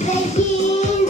Hey,